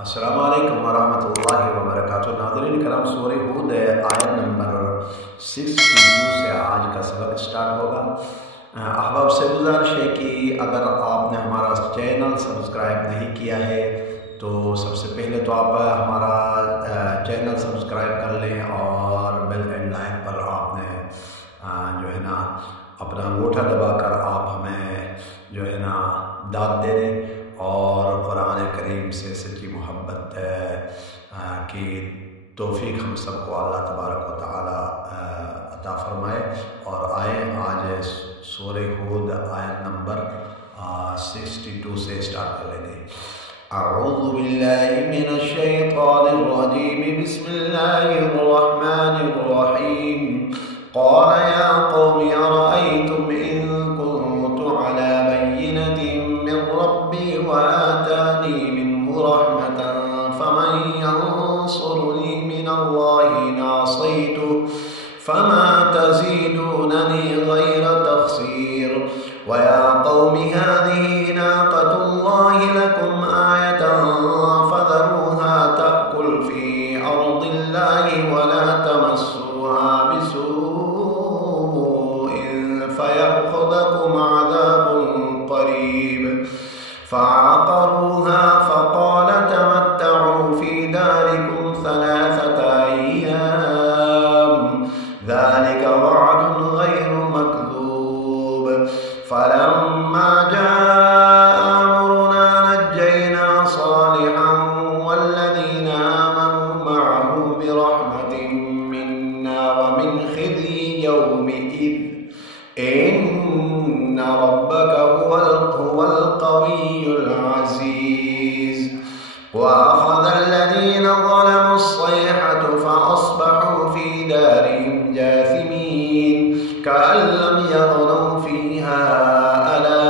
السلام علیکم ورحمۃ اللہ وبرکاتہ۔ ناظرین کرام، سورہ ہود آیت نمبر 62 سے آج کا سبق سٹارٹ ہوگا۔ احباب سے گزارش ہے کہ اگر آپ نے ہمارا چینل سبسکرائب نہیں کیا ہے تو سب سے پہلے تو آپ ہمارا چینل سبسکرائب کر لیں اور بیل اینڈ لائن پر آپ نے جو ہے نا اپنا انگوٹھا دبا کر آپ ہمیں جو ہے نا داد دے دیں اور قرآن کریم سے سچی محبت کی توفیق ہم سب کو اللہ تبارک و تعالی عطا فرمائے۔ اور آئیں آج سورہ ہود آیت نمبر 62 سے سٹارٹ کر لیتے ہیں۔ اعوذ باللہ من الشیطان الرجیم، بسم اللہ الرحمن الرحیم۔ قال یا قوم ارأیتم ان كنت على بینة من ربی وآتانی منه رحمة فمن ينصرنی من اللہ إن عصیته فما تزيدونني غير تخسير ويا قوم هذه ناقة الله لكم آية فذروها تأكل في أرض الله ولا تمسوها بسوء فيأخذكم عذاب قريب فعقروها فقال تمتعوا في داركم 3 أيام ذلك وعد غير مكذوب فلما جاء أمرنا نجينا صالحا والذين آمنوا معه برحمة منا ومن خزي يومئذ إن ربك هو القوي العزيز وأخذ الذين ظلموا الصيحة فأصبحوا في دارهم جاثمين كأن لم يغنوا فيها ألا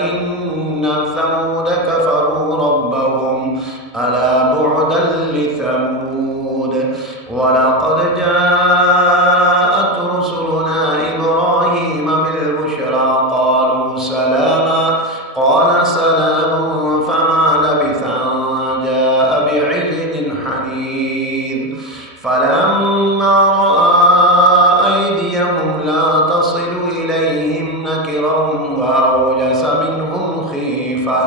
إن ثمود كفروا ربهم ألا بعدا لثمود ولقد جاءت رسلنا إبراهيم بالبشرى قالوا سلاما قال سلام فما لبث أن جاء بعجل حنيذ فلما رأى أيديهم لا تصل إليهم نكرهم وأوجس منهم خيفة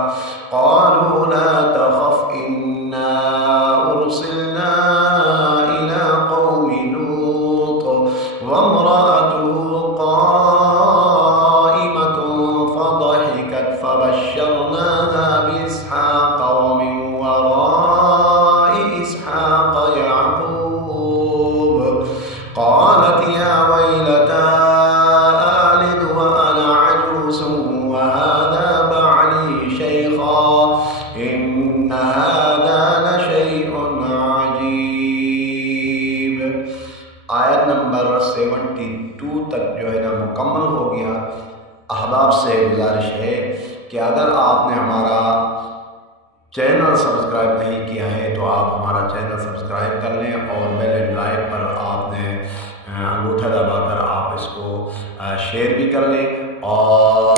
قالوا لا تخف إنا أرسلنا إلى قوم لوط وامرأته قائمة فضحكت فبشرناها بإسحاق ومن وراء إسحاق يعقوب قالت يا ويلتى آلد وأنا عجوز وهذا بعلي شيخا إن هذا لشيء عجيب۔ آیت نمبر 72 تک جو ہے نا مکمل ہو گیا۔ احباب سے گزارش ہے کہ اگر آپ نے ہمارا چینل سبسکرائب نہیں کیا ہے تو آپ ہمارا چینل سبسکرائب کر لیں اور بیل اینڈ لائن پر آپ نے انگوٹھا دبا کر آپ اس کو شیئر بھی کر لیں اور